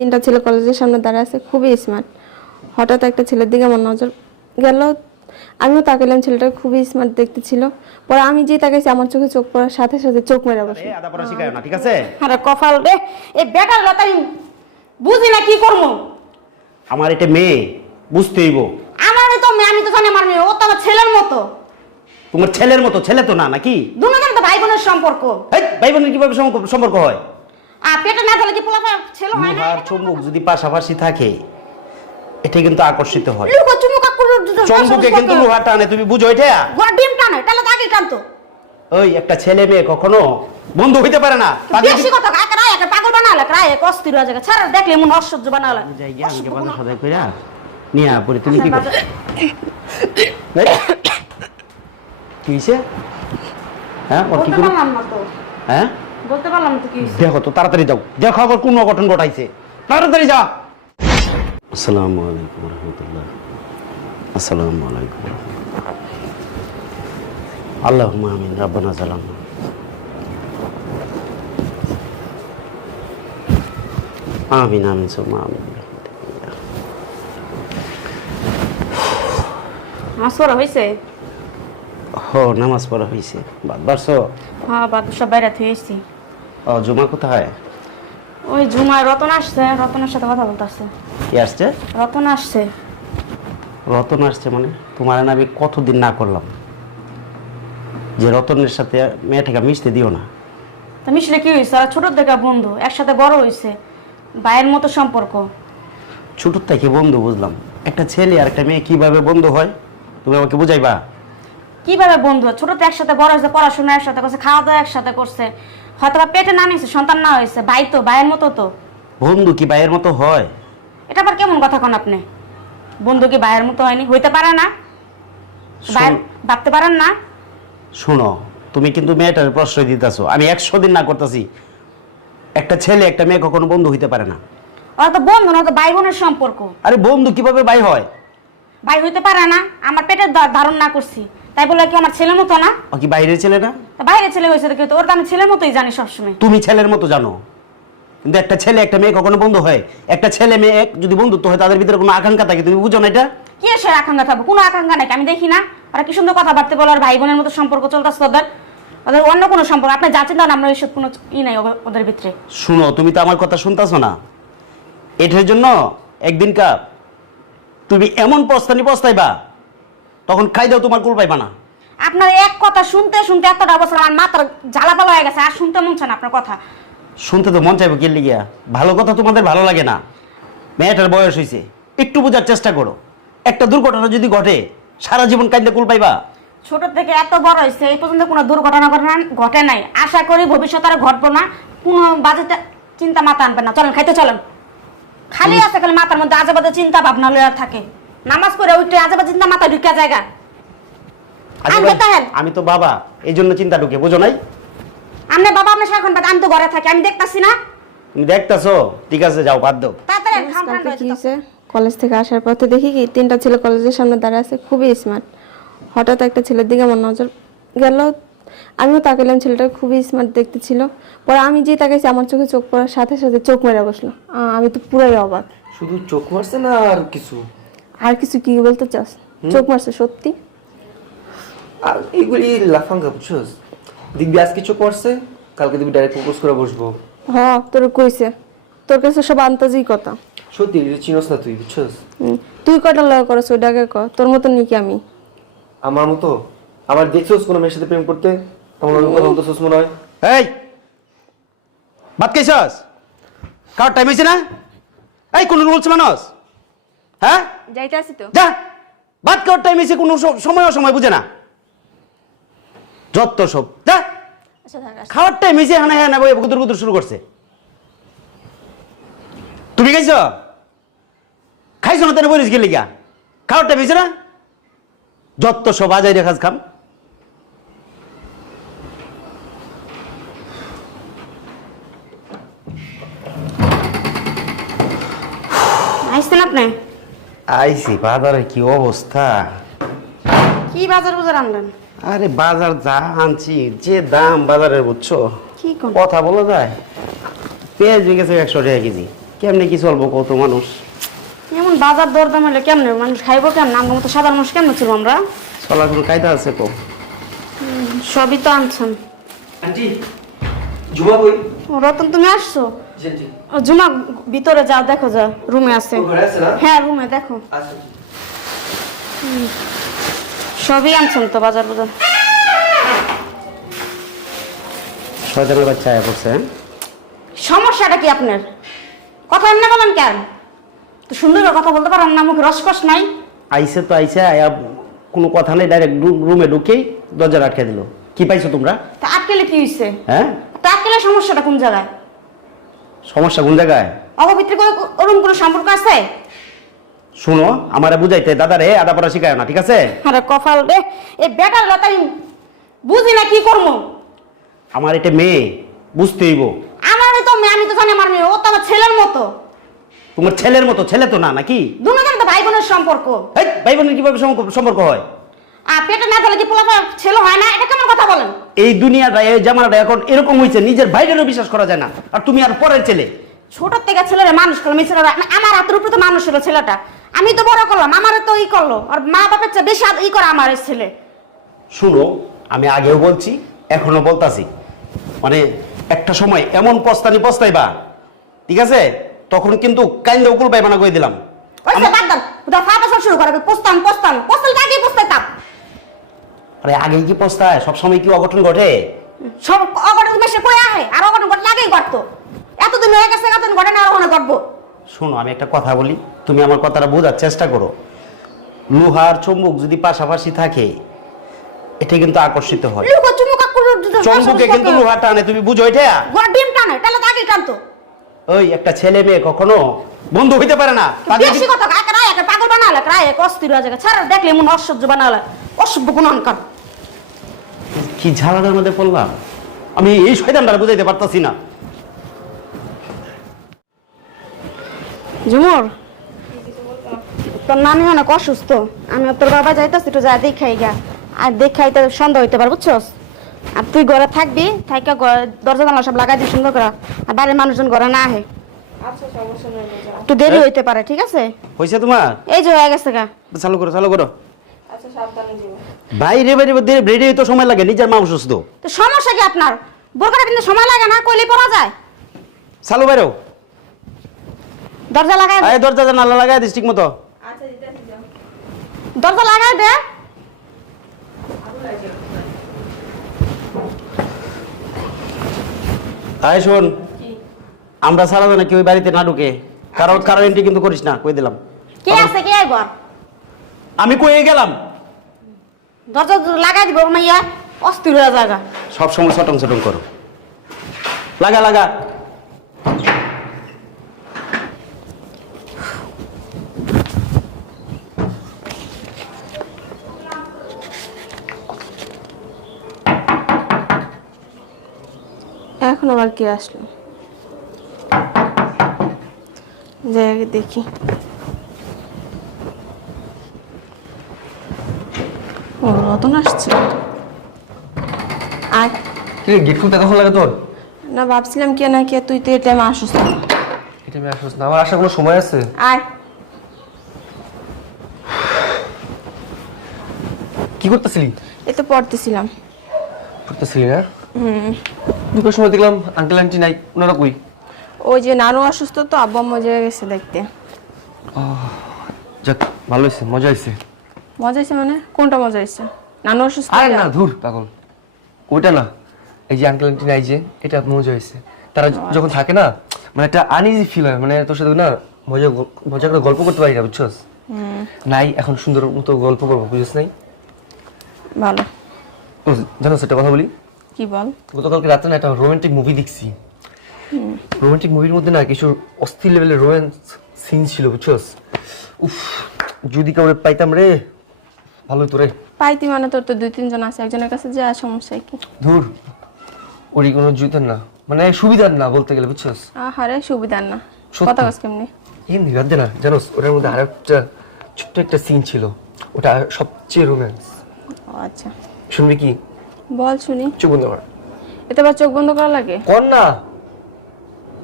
তিনটা ছেলে কলেজের সামনে দাঁড়ায় আছে খুবই স্মার্ট হঠাৎ একটা ছেলের দিকে আমার নজর গেল। আমিও তাকালাম ছেলেটা খুবই স্মার্ট দেখতে ছিল। পরে আমি যে তাকাইছি আমার চোখে চোখ পড়ার সাথে সাথে চোখ মেরে বসে আদা পড়া শিখায় না ঠিক আছে? আরে কপাল রে এই বেটার লতাই বুঝি না কি করব? আমার এটা মেয়ে বুঝতে হইব। আমারই তো মেয়ে, আমি তো জানি আমার মেয়ে ও তো আমার ছেলের মতো। তোমার ছেলের মতো ছেলে তো না নাকি? দুজন তো ভাই বোনের সম্পর্ক। এই ভাই বোনের কীভাবে সম্পর্ক- সম্পর্ক হয়? আর পেটে না ধরলে কি পোলা ছেলে হয় না? চুম্বক যদি পাশাপাশি থাকে এটা কিন্তু আকর্ষিত হয়। লুকো দিতে চম্বুকে কিন্তু লোহা টানে তুমি বুঝো এটা? গোড়া ডিম টানে তাহলে তো আগে টানতো। ওই একটা ছেলে মেয়ে কখনো বন্ধু হইতে পারে না। বেশি কথা এক রায় এক পাগল বানালে রায় এক অস্থির হয়ে যায় ছাড়া দেখলে মন অসহ্য বানালে। জায়গা আমাকে বাজার সদাই কইরা নিয়ে পরে তুমি কি করছ কি হইছে? হ্যাঁ ওর কি করো? তো। হ্যাঁ? বলতে পারলাম তো কি দেখো তো তাড়াতাড়ি যাও। দেখো আবার কোন অঘটন ঘটাইছে। তাড়াতাড়ি যা। আসসালামু আলাইকুম রহমতুল্লাহ। আসসালামু আলাইকুম। আল্লাহ আমিন রাব্বানা সালাম আমিন আমিন সুম্মা আমিন। নামাজ পড়া হয়েছে? হ নামাজ পড়া হয়েছে। বাদ বাড়ছো? হ্যাঁ বাদ সব বাইরে থেকে এসেছি। ও জমা কোথায়? ওই ঝুমায় রতন আসছে রতনের সাথে কথা বলতেছে। কি আসছে? রতন আসছে। রতন আসছে মানে? তোমার না আমি কতদিন না করলাম। যে রতনের সাথে মেয়েটাকে মিশতে দিও না। তা মিশলে কি হয়েছে আর ছোট থেকে বন্ধু একসাথে বড় হয়েছে ভাইয়ের মতো সম্পর্ক। ছোটোর থেকে বন্ধু বুঝলাম। একটা ছেলে আর একটা মেয়ে কীভাবে বন্ধু হয়? তুমি আমাকে বুঝাইবা? কীভাবে বন্ধু? ছোট তো একসাথে বড় হয়েছে পড়াশোনা একসাথে করছে খাওয়া দাওয়া একসাথে করছে। হয়তো বা পেটে না নিয়েছে সন্তান না হয়েছে ভাই তো ভাইয়ের মতো তো। বন্ধু কি ভাইয়ের মতো হয়? এটা আবার কেমন কথা কন আপনি? বন্ধু কি ভাইয়ের মতো হয়নি? হইতে পারে না। ভাই ভাবতে পারেন না। শোনো তুমি কিন্তু মেয়েটার প্রশ্রয় দিতেছো। আমি একশো দিন না করতেছি। একটা ছেলে একটা মেয়ে কখনো বন্ধু হইতে পারে না। ওরা তো বন্ধু না তো ভাই বোনের সম্পর্ক। আরে বন্ধু কীভাবে ভাই হয়? ভাই হইতে পারে না। আমার পেটের ধা- ধারণ না করছি। তাই বলে কি আমার ছেলের মতো না? ও কি বাইরের ছেলে না? বাইরে ছেলে হয়েছে তো কিন্তু ওর তো আমি ছেলের মতোই জানি সবসময়। তুমি ছেলের মতো জানো। কিন্তু একটা ছেলে একটা মেয়ে কখনো বন্ধু হয়? একটা ছেলে মেয়ে এক যদি বন্ধুত্ব হয় তাদের ভিতরে কোনো আকাঙ্ক্ষা থাকে? তুমি বুঝো না এটা? কি এসে আকাঙ্ক্ষা থাকব? কোনো আকাঙ্ক্ষা নাই আমি দেখি না। ওরা কি সুন্দর কথাবার্তা বলে আর ভাই বোনের মতো সম্পর্ক চলতেছে ওদের? ওদের অন্য কোনো সম্পর্ক? আপনি যাচ্ছেন না আমরা এইসব কোনো ই নাই ওদের- ওদের ভিতরে। শুনো তুমি তো আমার কথা শুনতেছো না। এটার জন্য একদিন কা তুমি এমন প্রস্তানি প্রস্তাইবা। তখন খাই দাও তোমার কুল পাইবা না। আপনার এক কথা শুনতে শুনতে এতটা অবস্থা আমার মাথার জ্বালাপালা হয়ে গেছে আর শুনতে মন চায় না আপনার কথা। শুনতে তো মন চাইব গেলে গিয়া ভালো কথা তোমাদের ভালো লাগে না। মেয়েটার বয়স হয়েছে একটু বোঝার চেষ্টা করো। একটা দুর্ঘটনা যদি ঘটে সারা জীবন কাইন্দে কুল পাইবা? ছোট থেকে এত বড় হয়েছে এই পর্যন্ত কোনো দুর্ঘটনা ঘটনা ঘটে নাই। আশা করি ভবিষ্যতে আর ঘটবো না। কোনো বাজেতে চিন্তা মাথা আনবে না। চলেন খাইতে চলেন। খালি আছে খালি মাথার মধ্যে আজে বাজে চিন্তা ভাবনা লয়ার থাকে। নামাজ করে উঠে আজে বাজে চিন্তা মাথা ঢুকিয়া জায়গা। আমি তো বাবা এই জন্য চিন্তা ঢুকে বুঝো নাই? আপনি বাবা আপনি সারাক্ষণ বাদ আমি তো ঘরে থাকি আমি দেখতাছি না। তুমি দেখতেছো? ঠিক আছে যাও বাদ দাও। তাড়াতাড়ি খাম কি হয়েছে? কলেজ থেকে আসার পথে দেখি কি তিনটা ছেলে কলেজের সামনে দাঁড়ায় আছে খুবই স্মার্ট হঠাৎ একটা ছেলের দিকে আমার নজর গেল। আমিও তাকালাম ছেলেটা খুবই স্মার্ট দেখতে ছিল। পরে আমি যে তাকাইছি আমার চোখে চোখ পড়ার সাথে সাথে চোখ মেরে বসল। আমি তো পুরাই অবাক। শুধু চোখ মারছে না আর কিছু? আর কিছু কি বলতে চাস? চোখ মারছে সত্যি? আর এইগুলি লাফাঙ্গা বুঝছস? দেখবি আজকে চোখ মারছে? কালকে তুমি ডাইরেক্ট প্রপোজ করে বসবো। হ তোর কইছে। তোর কাছে সব আন্তাজি কথা। সত্যি এটা চিনস না তুই বুঝছস? তুই কটা লয় করছ ওইটাকে ক। তোর মতো নাকি আমি? আমার মতো? আমার দেখছস কোনো মেয়ের সাথে প্রেম করতে? আমার মতো কথা বলতেছস মনে হয়? এই! ভাত খাইছস? কার টাইম হয়েছে না? এই কোন রুলস মানস হ্যাঁ? যাইতে আসি তো। যা! ভাত খাওয়ার টাইম হয়েছে কোনো সময় অসময় বুঝে না। যত সব যা! আচ্ছা থাক আসি। খাওয়ার টাইম হয়েছে হ্যাঁ হ্যাঁ না বই গুদুর গুদুর শুরু করছে। তুমি খাইছ? খাইছো না তেনে বলিস গেলি গা খাওয়ার টাইম হয়েছে না? যত সব আজাই রেখাজ খাম। আসছেন আপনি? আইসি বাজারের কি অবস্থা? কি বাজার বাজার আনলেন? আরে বাজার যা আনছি যে দাম বাজারের বুঝছ? কি কথা বলা যায়? পেঁয়াজ হয়ে গেছে একশো টাকা কেজি। কেমনে কি চলবো কত মানুষ? এমন বাজার দরদাম হলে কেমনে? মানুষ খাইবো কেমন? আমার মতো সাধারণ মানুষ কেমন ছিল আমরা? চলার কোনো কায়দা আছে কো সবই তো আনছেন। আন্টি বই? ও, রতন তুমি আসছো? জুমা ভিতরে যাও দেখো যা রুমে আছে। না? হ্যাঁ রুমে দেখো। আচ্ছা সবই আনছেন তো বাজার বাজার? শয়তানের বাচ্চা আয়া পড়ছে হ্যাঁ? সমস্যাটা কি আপনার? কথা এমনি বলেন কেন? তো সুন্দর কথা বলতে পারেন না মুখে রসকস নাই? আইসে তো আইসে আয়া কোনো কথা নেই ডাইরেক্ট রুমে ঢুকেই দরজা আটকে দিল। কি পাইছো তোমরা? তা আটকেলে কি হয়েছে হ্যাঁ? তা আটকেলে সমস্যাটা কোন জায়গায়? সমস্যা কোন জায়গায়? অপবিত্র করে ওরকম কোনো সম্পর্ক আছে? শুনো আমারে বুঝাইতে দাদা রে আদা পড়া শিখায় না ঠিক আছে? আরে কপাল রে এই বেটার লতা আমি বুঝি না কি করব আমার এটা মেয়ে বুঝতে হইব। আমার তো মেয়ে আমি তো জানি আমার মেয়ে ও তো আমার ছেলের মতো। তোমার ছেলের মতো ছেলে তো না নাকি? দুজন তো ভাই বোনের সম্পর্ক। এই, ভাই বোনের কীভাবে সম্পর্ক- সম্পর্ক হয়? পেটে না তাহলে কি পোলা ছেলে হয় না এটা কেমন কথা বলেন? এই দুনিয়াটা এই জামানাটা এখন এরকম হয়েছে নিজের ভাইদেরও বিশ্বাস করা যায় না। আর তুমি আর পরের ছেলে? ছোট থেকে ছেলেরা মানুষ করল আমি ছেলেরা আমার হাতের উপরে তো মানুষ হলো ছেলেটা। আমি তো বড় করলাম আমার তো ই করল। আর মা বাপের চেয়ে বেশি ই করে আমার ছেলে। শুনো আমি আগেও বলছি এখনও বলতাছি। মানে একটা সময় এমন পস্তানি পস্তাইবা ঠিক আছে? তখন কিন্তু কাইন্দে উকুল পাইবা না কই দিলাম। ওই সে বাদ দান ওটা ফা বছর শুরু করে পোস্তান পোস্তান। পোস্তান আগে পোস্তাইতাম। আরে আগে কি পস্তায়? সবসময় কি অঘটন ঘটে? সব অঘটন বেশি করে আহে। আর অঘটন ঘটলে আগেই ঘটতো। এতদিন হয়ে গেছে এতদিন ঘটে না ওখানে ঘটবো। শোনো আমি একটা কথা বলি। তুমি আমার কথাটা বোঝার চেষ্টা করো। লোহার চুম্বক যদি পাশাপাশি থাকে এটা কিন্তু আকর্ষিত হয়। চম্বুকে কিন্তু লোহা টানে তুমি বুঝো এটা? ডিম টানে তাহলে তো আগেই টানতো ওই একটা ছেলে মেয়ে কখনো বন্ধু হইতে পারে না। বেশি কথা একা রায় একা পাগল বানালে রায় এক অস্থির হয়ে যায় ছাড়া দেখলে মন অসহ্য বানালে। অসভ্য কোন অনকার কি ঝালাটার মধ্যে পড়লাম? আমি এই শয়তানটা বুঝাইতে পারতাছি না। ঝুমুর তোর নানি অনেক অসুস্থ। আমি তোর বাবা যাইতাছি একটু যা দেখাই গা আর দেখাইতে সন্ধ্যা হইতে পারে বুঝছস? আর তুই ঘরে থাকবি ঘরে দরজা জানলা সব লাগাই দিস সুন্দর করে। আর বাইরের মানুষজন ঘরে না আহে। একটু দেরি হইতে পারে ঠিক আছে? হয়েছে তোমার? এই যে হয়ে গেছে গা। চালু করো চালু করো। বাইরে বাইরে বেড়ে তো সময় লাগে নিজের মা অসুস্থ তো সমস্যা কি আপনার? বোরকাটা কিন্তু সময় লাগে না কইলে পড়া যায়? চালু বাইরো। দরজা লাগাই আয় দরজা জানালা লাগাই দিস ঠিক মতো। দরজা লাগাই দে। আয় শোন। আমরা সারা জানা কেউ বাড়িতে না ঢুকে। কারও কারও এন্ট্রি কিন্তু করিস না কই দিলাম। কে আছে কে আইব? আমি কয়ে গেলাম। দরজা লাগাই দিব মাইয়া অস্থির হয়ে জায়গা সব সময় ছটং ছটং করো। লাগা লাগা। এখন আবার কে আসলো? যাই দেখি। ও রতন আসছে। আয়। কি গেট খুলতে কখন লাগে তোর? না ভাবছিলাম কে না কে তুই তো এই টাইমে আসিস না। এটা আমি আসছ না আমার আসার কোনো সময় আছে? আয়। কি করতেছিলি? এই তো পড়তেছিলাম। করতেছিলি না? দুটোর সময় দেখলাম আঙ্কেল আন্টি নাই ওনারা কই? ওই যে নানু অসুস্থ তো আব্বু আম্মু জায়গায় গেছে দেখতে। যাক ভালো হয়েছে মজা হয়েছে। মজা হয়েছে মানে? কোনটা মজা হয়েছে? নানু অসুস্থ আরে না ধুর পাগল। ওইটা না এই যে আঙ্কেল আন্টি নাই যে এটা মজা হয়েছে। তারা যখন থাকে না মানে একটা আনইজি ফিল হয় মানে তোর সাথে না মজা মজা করে গল্প করতে পারি না বুঝছস? নাই এখন সুন্দর মতো গল্প করব বুঝছিস নাই? ভালো। জানো একটা কথা বলি? কি বল? গতকালকে রাতে না একটা রোমান্টিক মুভি দেখছি। রোমান্টিক মুভির মধ্যে না কিছু অস্থির লেভেলের রোম্যান্স সিন ছিল বুঝছস? উফ যদি কাউরে পাইতাম রে ভালো হতো রে। পাইতি মানে তোর তো দুই তিনজন আছে একজনের কাছে যা সমস্যা কি? ধুর ওরই কোনো জুতার না। মানে সুবিধার না বলতে গেলে বুঝছস? আহারে সুবিধার না। কথা কাজ কেমনি? এমনি রাখতে না জানোস ওটার মধ্যে আর একটা ছোট্ট একটা সিন ছিল। ওটা সবচেয়ে রোম্যান্স আচ্ছা। শুনবি কি? বল শুনি। চুপ বন্ধ কর। এতে আবার চোখ বন্ধ করা লাগে? কর না।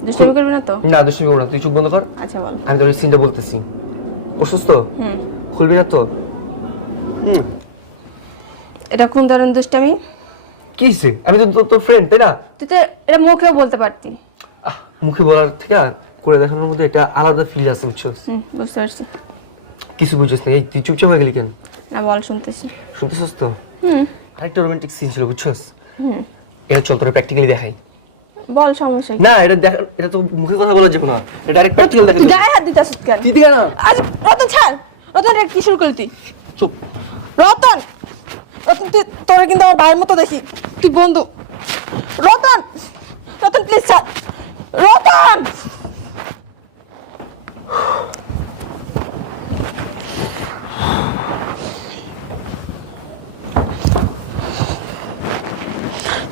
দুষ্টামি করবি না তো? না দুষ্টুমি করব না তুই চোখ বন্ধ কর। আচ্ছা বল। আমি তোর সিনটা বলতেছি। অসুস্থ? হুম। খুলবি না তো? হুম। এটা কোন ধরনের দুষ্টামি? কি আমি তো তোর- ফ্রেন্ড তাই না? তুই তো এটা মুখেও বলতে পারতি। আহ, মুখে বলার থেকে করে দেখানোর মধ্যে একটা আলাদা ফিল আছে বুঝছ? বুঝতে পারছি। কিছু বুঝছিস না এই তুই চুপচাপ হয়ে গেলি কেন? না বল শুনতেছি। শুনতেছিস তো? হুম। আরেকটা রোমান্টিক সিন ছিল বুঝছস? হুম। এটা চল তোর প্র্যাকটিক্যালি দেখাই। বল সমস্যা না এটা দেখ এটা তো মুখে কথা বলা যাবে না এটা ডাইরেক্ট প্র্যাকটিক্যাল তুই গায়ে হাত কেন? তুই দিকে না? আজ রতন ছাড়। রতন এটা কি শুরু করলি তুই? চুপ। রতন! রতন তুই তোর কিন্তু আমার ভাইয়ের মতো দেখি। তুই বন্ধু। রতন! রতন প্লিজ ছাড়। রতন!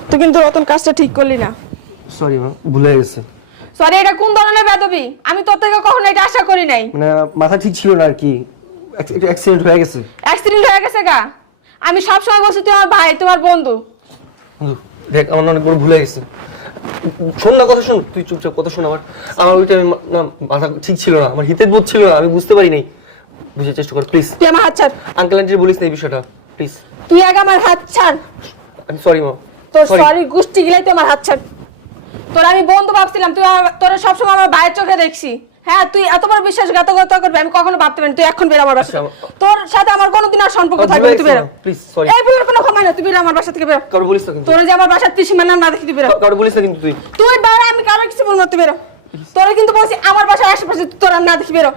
তুই কিন্তু রতন কাজটা ঠিক করলি না। সরি মা ভুলে গেছে। সরি এটা কোন ধরনের বেদবি? আমি তোর থেকে কখনো এটা আশা করি নাই। মানে মাথা ঠিক ছিল না আর কি। একটু অ্যাক্সিডেন্ট হয়ে গেছে। অ্যাক্সিডেন্ট হয়ে গেছে গা? আমি সব সময় বলছি তুই আমার ভাই তোমার বন্ধু। দেখ আমার অনেক বড় ভুলে গেছে। শোন না কথা শোন। তুই চুপচাপ কথা শোন আমার। আমার ওই টাইমে না মাথা ঠিক ছিল না। আমার হিতের বোধ ছিল না আমি বুঝতে পারি নাই। বুঝার চেষ্টা কর প্লিজ তুই আমার হাত ছাড়। আঙ্কেল আন্টি বলিস না এই বিষয়টা প্লিজ তুই আগে আমার হাত ছাড়। আমি সরি মা তোর সরি গুষ্টি গিলাই তুই আমার হাত ছাড়। তোর আমি বন্ধু ভাবছিলাম তুই তোর সবসময় আমার ভাইয়ের চোখে দেখছি। হ্যাঁ তুই এত বড় বিশ্বাসঘাতকতা করবি আমি কখনো ভাবতে পারি তুই এখন বের আমার বাসা আচ্ছা, তোর সাথে আমার কোনোদিন আর সম্পর্ক থাকবে না, তুই বেরো please, sorry. এই ভুলের কোনো ক্ষমা না তুই বেরো আমার বাসা থেকে বেরো কারও বলিস কিন্তু। তোর যে আমার বাসার ত্রিসীমানা না দেখি তুই বেরো কারও বলিস কিন্তু তুই। তুই বেরো আমি কারও কিছু বলব না, তুই বেরো তোরা কিন্তু বলছি আমার বাসার আশেপাশে তুই তোর আর না দেখি বেরো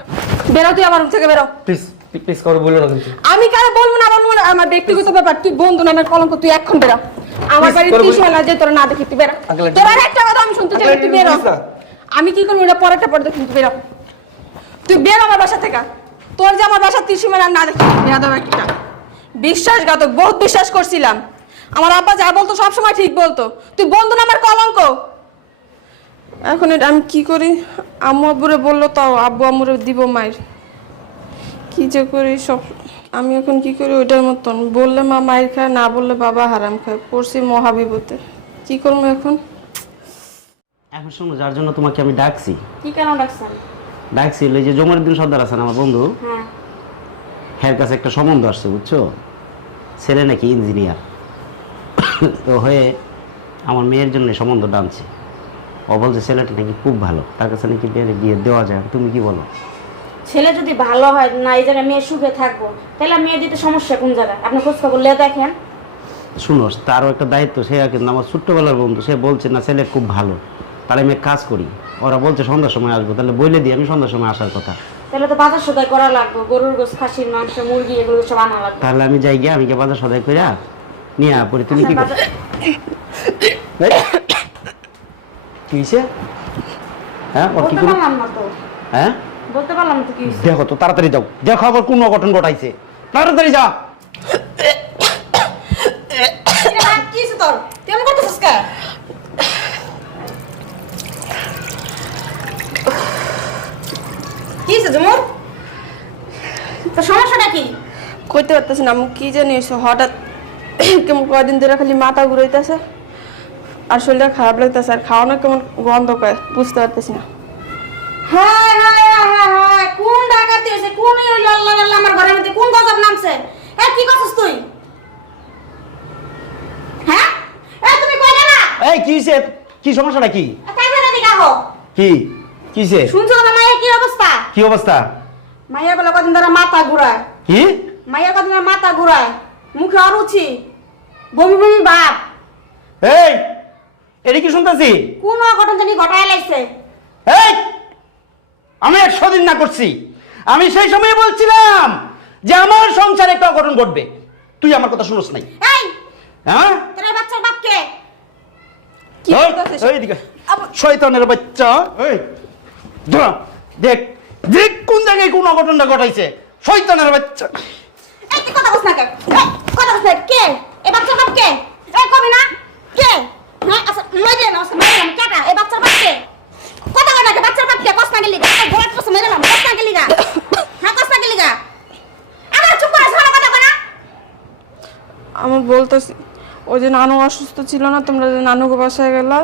বেরো তুই আমার রুম থেকে বেরো প্লিজ প্লিজ কারও বলল না কিন্তু। আমি কারও বলব না বলব না আমার ব্যক্তিগত ব্যাপার তুই বন্ধু নামের কলঙ্ক তুই এখন বেরো আমার Please, বাড়ির করবো- যে তোরা না দেখি তুই বেরো। Uncle, aunty- তোর আর একটা কথা আমি শুনতে চাই তুই বেরো। আমি কি করব? এটা পরেরটা পরে দেখি তুই বেরো। তুই বেরো আমার বাসা থেকে। তোর যে আমার বাসার ত্রিসীমানা না দেখি বেয়াদব একটা বিশ্বাসঘাতক বহুত বিশ্বাস করছিলাম। আমার আব্বা যা বলতো সবসময় ঠিক বলতো। তুই বন্ধু না আমার কলঙ্ক? এখন এটা আমি কি করি? আম্মু আব্বুরে বলল তাও আব্বু আম্মুরে দিব মায়ের। কি যে করি সব আমি এখন কি করি ওইটার মতন। বললে মা মায়ের খায় না বললে বাবা হারাম খায়। পড়ছি মহাবিপতে কি করব এখন? এখন শোনো যার জন্য তোমাকে আমি ডাকছি। কি কেন ডাকছেন? ডাকছি ওই যে জমারুদ্দিন সর্দার আছেন আমার বন্ধু। হ্যাঁ। হ্যার কাছে একটা সম্বন্ধ আসছে বুঝছ? ছেলে নাকি ইঞ্জিনিয়ার। তো হয়ে আমার মেয়ের জন্য সম্বন্ধ টানছে ও বলছে ছেলেটা নাকি খুব ভালো। তার কাছে নাকি বিয়ে দেওয়া যায়। তুমি কি বলো? ছেলে যদি ভালো হয় না এই জায়গায় মেয়ে সুখে থাকব তাহলে মেয়ে দিতে সমস্যা কোন জায়গায়? আপনি খোঁজ খবর লে দেখেন। শুনো তারও একটা দায়িত্ব সে কিন্তু আমার ছোট্টবেলার বন্ধু সে বলছে না ছেলে খুব ভালো তাহলে আমি কাজ করি। ওরা বলছে সন্ধ্যার সময় আসব তাহলে বলে দিই আমি সন্ধ্যার সময় আসার কথা। তাহলে তো বাজার সদাই করা লাগবে গরুর গোস খাসির মাংস মুরগি এগুলো সব আনা লাগবে। তাহলে আমি যাই গিয়ে আমি কে বাজার সদাই করে নিয়ে পরে তুমি কি বাজার- কি হয়েছে হ্যাঁ ওর কি না তো হ্যাঁ? বলতে পারলাম তো কি হয়েছে। দেখো তো তাড়াতাড়ি যাও। দেখো আবার কোন অঘটন ঘটাইছে। তাড়াতাড়ি যা। কি তোর? তুই এমন করতেছিস কে? কি হয়েছে জুমুর? তো সমস্যাটা কি? কইতে পারতেছি না আমি কি জানি হইছে হঠাৎ কেমন কয়দিন ধরে খালি মাথা ঘুরাইতেছে আর শরীরটা খারাপ লাগতেছে আর খাওয়ানো কেমন গন্ধ করে বুঝতে পারতেছি না। হায় হায় হায় কোন ডাকাতি হয়েছে কোন এই হইল আল্লাহ আল্লাহ আমার ঘরের মধ্যে কোন গজব নামছে? এ কি করছিস তুই? হ্যাঁ? এ তুমি কইলে না এই কি হয়েছে কি সমস্যাটা কি? তাই দিকা হো কি? কিসে শুনছো না মায়ের কি অবস্থা? কি অবস্থা? মায়ের বলে কদিন ধরে মাথা ঘুরায়। কি? মায়ের কদিন ধরে মাথা ঘুরায়। মুখে অরুচি। বমি বমি ভাব। এই এটা কি শুনতেছি? কোন অঘটন জানি ঘটায় লাইছে। এই আমি একশো দিন না করছি আমি সেই সময় বলছিলাম যে আমার সংসারে একটা অঘটন ঘটবে তুই আমার কথা শুনোস নাই। এই! হ্যাঁ? তোর এই বাচ্চার বাপকে? কি ওই, করতেছিস? ওই দিকে। শয়তানের বাচ্চা। এই। দেখ দেখ কোন জায়গায় কোন অঘটনটা ঘটাইছে শয়তানের বাচ্চা। এই তুই কথা বলছ না এই, কথা বলছ না কে? এই বাচ্চার বাপ কে এই কবি না? কে? হ্যাঁ আচ্ছা লইলে না আচ্ছা মেরে নাম কেটা? এই বাচ্চার বাপ কে কথা কয় না কে বাচ্চার বাপ কে কষ্ট না গেলি গা। পছন্দ মেরে কষ্ট না গেলি গা। হ্যাঁ কষ্ট না গেলি গা। আবার চুপ করে শোনা কথা কয় আমার বলতেছি ওই যে নানু অসুস্থ ছিল না তোমরা যে নানুকে বাসায় গেলা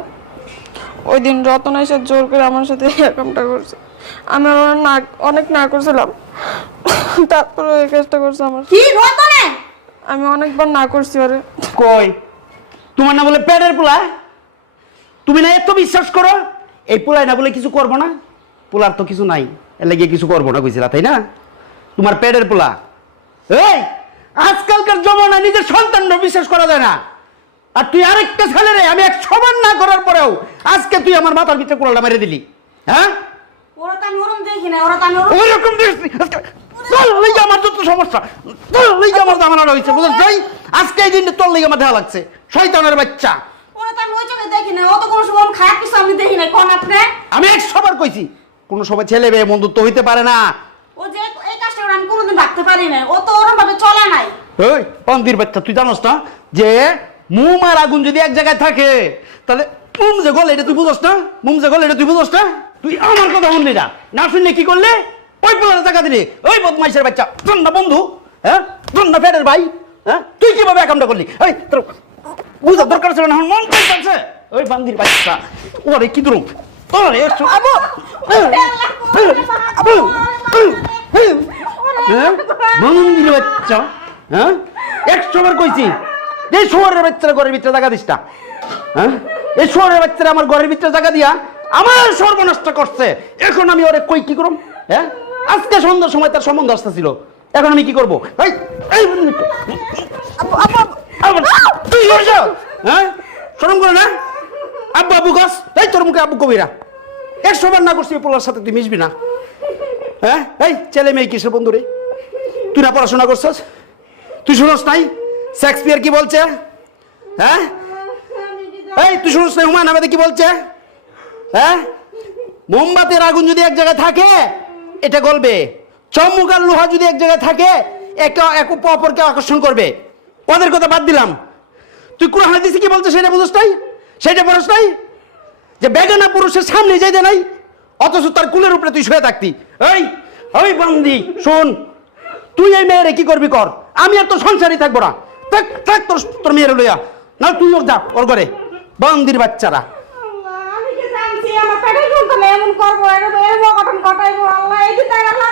ওই দিন রতন এসে জোর করে আমার সাথে এরকমটা করছে। আমি আমার না অনেক না করছিলাম তারপরে ওই কাজটা করছে আমার। কি রতনে? আমি অনেকবার না করছি ওরে। কই? তোমার না বলে পেটের পোলা? তুমি না এত বিশ্বাস করো? এই পোলায় না বলে কিছু করব না? পোলার তো কিছু নাই এর লাগিয়ে কিছু করব না কইছিলা তাই না? তোমার পেটের পোলা। এই আজকালকার জমানায় নিজের সন্তানরা বিশ্বাস করা যায় না। আর তুই আরেকটা ছেলে রে আমি এক সমান না করার পরেও আজকে তুই আমার মাথার ভিতরে কোলাটা মেরে দিলি। হ্যাঁ? ওরা তো আমি ওরম দেখি না ওরা তো আমি ওরম দেখছি তোর লেগে আমার যত সমস্যা তোর লেগে আমার জামানা রয়েছে বুঝলি তাই আজকে এই দিনটা তোর লেগে আমার দেওয়া লাগছে শয়তানের বাচ্চা। ওরা তো আমি ওই চোখে দেখি না ও তো কোনো সময় খারাপ কিছু আমি দেখি না কোন আপনি? আমি একশো বার কইছি কোন সময় ছেলে মেয়ে বন্ধুত্ব হইতে পারে না। ও যে আমি কোনোদিন ভাবতে পারি না ও তো ওরম ভাবে চলে নাই ওই পন্দির বাচ্চা তুই জানোস না যে মুম আর আগুন যদি এক জায়গায় থাকে তাহলে মুম যে গলে এটা তুই বুঝোস না মুম যে গলে এটা তুই বুঝোস না তুই আমার কথা শুনলি না না শুনলে কি করলে ওই পোলারে টাকা দিলি ওই বদমাইশের বাচ্চা তোর না বন্ধু হ্যাঁ তোর না পেটের ভাই হ্যাঁ তুই কীভাবে একামটা করলি এই তোর বুঝার দরকার ছিল না মন চাইছে ওই বান্দির বাচ্চা ওরে কি ধরুম ওরে একশো আবু হ্যাঁ? মন্দির বাচ্চা হ্যাঁ? একশো বার কইছি এই শহরের বাচ্চারা ঘরের ভিতরে জায়গা দিস না হ্যাঁ? এই শহরের বাচ্চারা আমার ঘরের ভিতরে জায়গা দিয়া আমার করছে। এখন আমি ওরে কই কি করব হ্যাঁ? আজকে সন্ধ্যার সময় তার সম্বন্ধ আসতেছিল। এখন আমি কি করব? এই এই তুই হ্যাঁ? শরম করে না? আব্বু আব্বু গাছ। এই তোর মুখে আব্বু কবিরা। একশো বার না করছি পোলার সাথে তুই মিশবি না। হ্যাঁ? এই, ছেলে মেয়ে কিসের বন্ধু রে তুই না পড়াশোনা করছস? তুই শুনস নাই? শেক্সপিয়ার কি বলছে? হ্যাঁ? এই, তুই শুনস নাই? হুমায়ুন আহমেদ কি বলছে? হ্যাঁ? মোমবাতির আগুন যদি এক জায়গায় থাকে, এটা গলবে। চম্মুক আর লোহা যদি এক জায়গায় থাকে, একে এক অপরকে আকর্ষণ করবে। ওদের কথা বাদ দিলাম। তুই কোরআন হাদিসে কি বলছে সেটা বুঝস নাই? সেটা পড়স নাই? যে বেগানা পুরুষের সামনে যেতে নাই অথচ তার কুলের উপরে তুই শুয়ে থাকতি। এই ওই বন্দি, শোন, তুই এই মেয়েরে কি করবি কর? আমি আর তোর সংসারই থাকব না। থাক থাক, তোর তোর মেয়ের লইয়া। না তুই ওর যা, ওর ঘরে। বন্দির বাচ্চারা। এমন করব, এরকম আল্লাহ, এই আল্লাহ